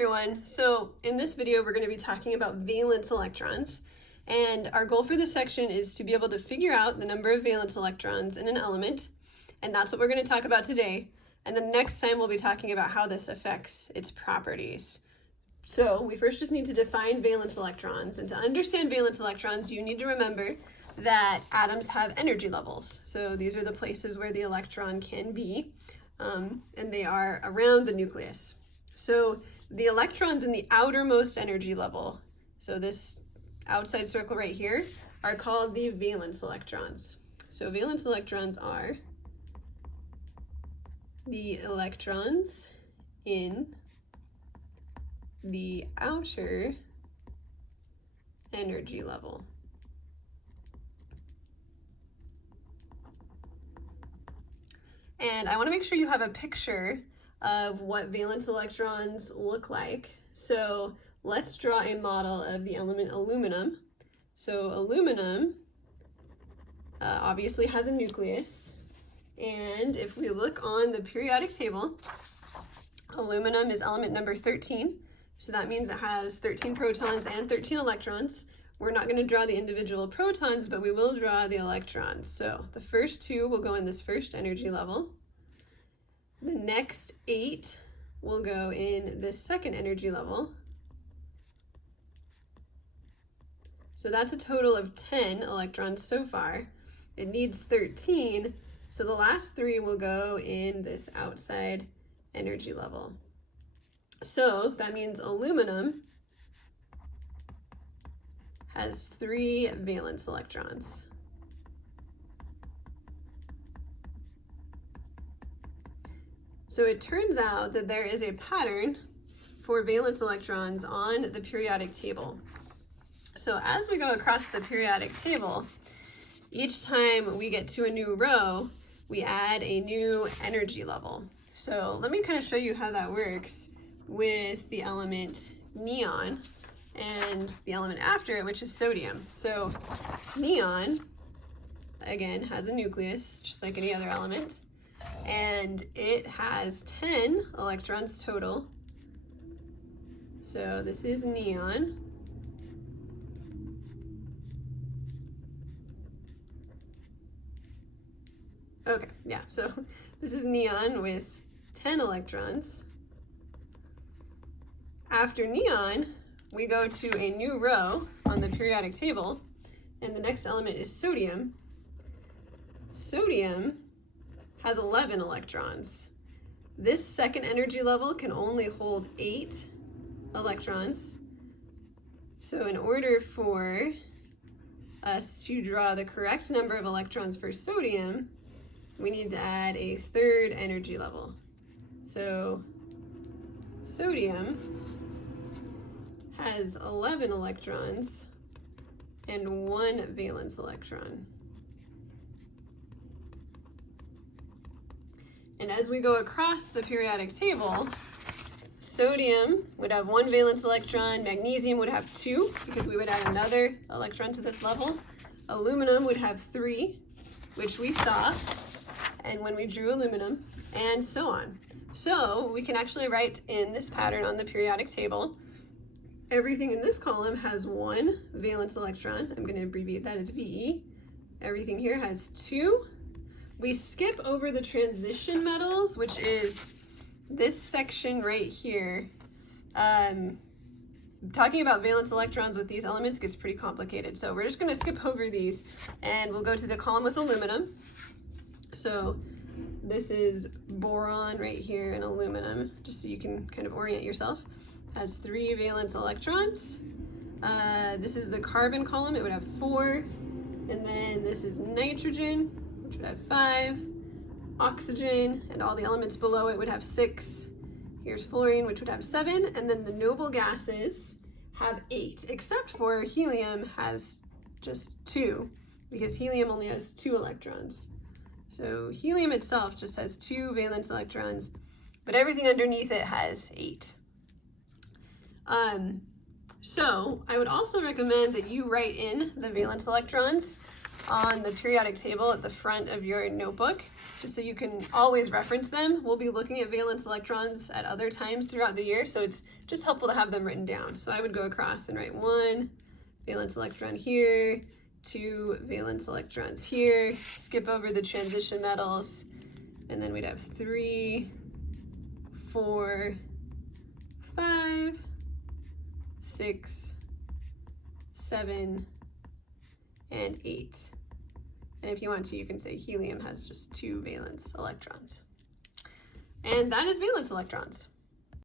everyone. So in this video, we're going to be talking about valence electrons. And our goal for this section is to be able to figure out the number of valence electrons in an element. And that's what we're going to talk about today. And then next time we'll be talking about how this affects its properties. So we first just need to define valence electrons. And to understand valence electrons, you need to remember that atoms have energy levels. So these are the places where the electron can be, and they are around the nucleus. So the electrons in the outermost energy level, so this outside circle right here, are called the valence electrons. So valence electrons are the electrons in the outer energy level. And I want to make sure you have a picture of what valence electrons look like. So let's draw a model of the element aluminum. So aluminum obviously has a nucleus. And if we look on the periodic table, aluminum is element number 13. So that means it has 13 protons and 13 electrons. We're not going to draw the individual protons, but we will draw the electrons. So the first two will go in this first energy level. The next 8 will go in this second energy level. So that's a total of 10 electrons so far. It needs 13, so the last 3 will go in this outside energy level. So that means aluminum has 3 valence electrons. So it turns out that there is a pattern for valence electrons on the periodic table. So as we go across the periodic table, each time we get to a new row, we add a new energy level. So let me kind of show you how that works with the element neon and the element after it, which is sodium. So neon, again, has a nucleus, just like any other element, and it has 10 electrons total. So this is neon. Okay, yeah, so this is neon with 10 electrons. After neon, we go to a new row on the periodic table, and the next element is sodium. Sodium has 11 electrons. This second energy level can only hold 8 electrons. So in order for us to draw the correct number of electrons for sodium, we need to add a third energy level. So sodium has 11 electrons and 1 valence electron. And as we go across the periodic table, sodium would have 1 valence electron, magnesium would have 2, because we would add another electron to this level. Aluminum would have 3, which we saw, and when we drew aluminum, and so on. So we can actually write in this pattern on the periodic table, everything in this column has 1 valence electron. I'm going to abbreviate that as VE. Everything here has 2. We skip over the transition metals, which is this section right here. Talking about valence electrons with these elements gets pretty complicated. So we're just going to skip over these, and we'll go to the column with aluminum. So this is boron right here and aluminum, just so you can kind of orient yourself. Has 3 valence electrons. This is the carbon column, it would have 4. And then this is nitrogen, which would have 5. Oxygen and all the elements below it would have 6. Here's fluorine, which would have 7. And then the noble gases have 8, except for helium has just 2, because helium only has 2 electrons. So helium itself just has 2 valence electrons, but everything underneath it has 8. So I would also recommend that you write in the valence electrons on the periodic table at the front of your notebook, just so you can always reference them. We'll be looking at valence electrons at other times throughout the year, so it's just helpful to have them written down. So I would go across and write 1 valence electron here, 2 valence electrons here, skip over the transition metals, and then we'd have 3, 4, 5, 6, 7, and 8. And if you want to, you can say helium has just 2 valence electrons. And that is valence electrons.